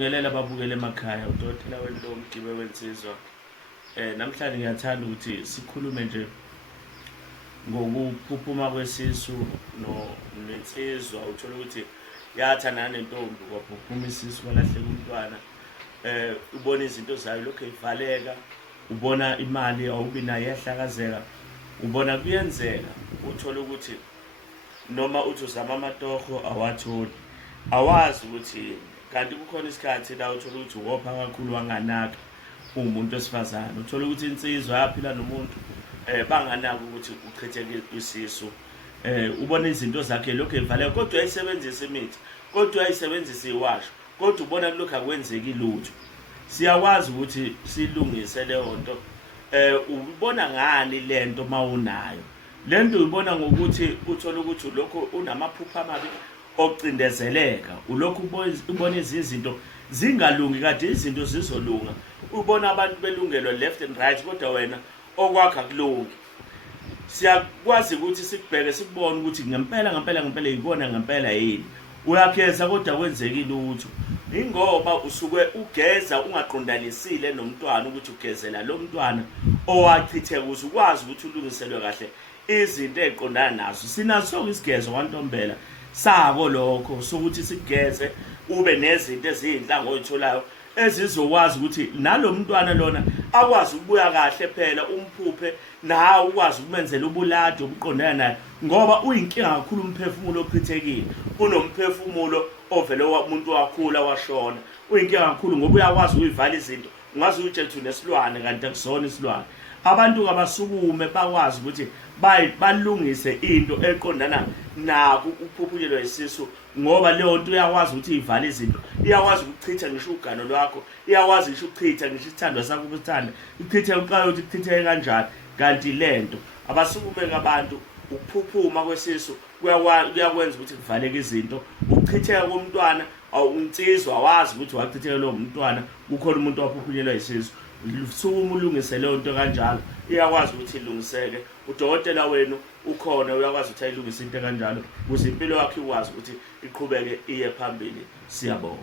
Ngelela ababukela emakhaya udokotela wentombi Mgibe'wensizwa. Namhlanje ngiyathanda ukuthi sikhulume nje ngokuphuphuma kwesisu nensizwa. Uthola ukuthi yathandana nentombi kwaphuphuma isisu kwalahleka umntwana. Ubona izinto zayo lokho eyivaleka, ubona imali awubi nayo iyahlakazeka, ubona kuyenzeka uthola ukuthi noma uthi uzama amatoho awatholi, awazi ukuthi kanti kukhona isikhathi la uthola ukuthi uwopha kakhulu wanganaka umuntu wesifazane. Uthola ukuthi insizwa yaphila nomuntu banganaka ukuthi uchitheke isisu. Ubona izinto zakhe lokho evaleka, kodwa ayisebenzisa imithi, kodwa ayisebenzisa iwasho, kodwa ubona lokho akwenzeki lutho. Siyakwazi ukuthi silungise leyo nto. Ubona ngani lento mawunayo lento? Uyibona ngokuthi uthola ukuthi lokho unamaphupha amabi ocindezeleka, ulokhu ubona izinto zingalungi kade izinto zizolunga. Ubona abantu belungelwa left and right, kodwa wena okwakha kulungi. Siyakwazi ukuthi sikubheke sikubone ukuthi ngempela yikona ngempela yini uyapheza kodwa kwenzeki lutho. Ingoba usuke ugeza ungaqondalisile nomntwana ukuthi ugezela lo mntwana owachitheka, ukuze ukwazi ukuthi ulungiselwe kahle izinto eziqondana nazo. Sinaso isigezo kwantombela sako lokho sokuthi sigeze ube nezinto ezinhlanga oyitholayo ezizokwazi ukuthi nalo mntwana lona akwazi ukubuya kahle phela, umphuphe nawe ukwazi ukumenzela ubulade obuqondana naye, ngoba uyinkinga kakhulu umphefumulo ochithekile kunomphefumulo ovele umuntu wakhula washona. Uyinkinga kakhulu ngoba uyakwazi ukuyivala izinto, ungaze uyitshela nesilwane kanti akusona isilwane. Abantu abasukume bakwazi ukuthi balungise into eqondana nako ukuphuphunyelwa isisu, ngoba leyo nto uyakwazi ukuthi ivale izinto, iyakwazi ukuchitha ngisho ugano lwakho, iyakwazi ngisho ukuchitha ngisho isithandwa sakho ukuthanda, ichithe uqala ukuthi kuchitheke kanjani. Kanti lento abasukume abantu, ukuphuphuma kwesisu kuyakwenza ukuthi kuvaleke izinto. Ukuchitheka komntwana awunsizwa wazi ukuthi wachitheka lo mntwana, kukhona umuntu waphuphunelwa isisu. Sukuma ulungise leyo nto kanjalo, iyakwazi ukuthi ilungiseke. Udokotela wenu ukhona, uyakwazi ukuthi ayilungise into kanjalo ukuze impilo yakho ikwazi ukuthi iqhubeke iye phambili. Siyabonga.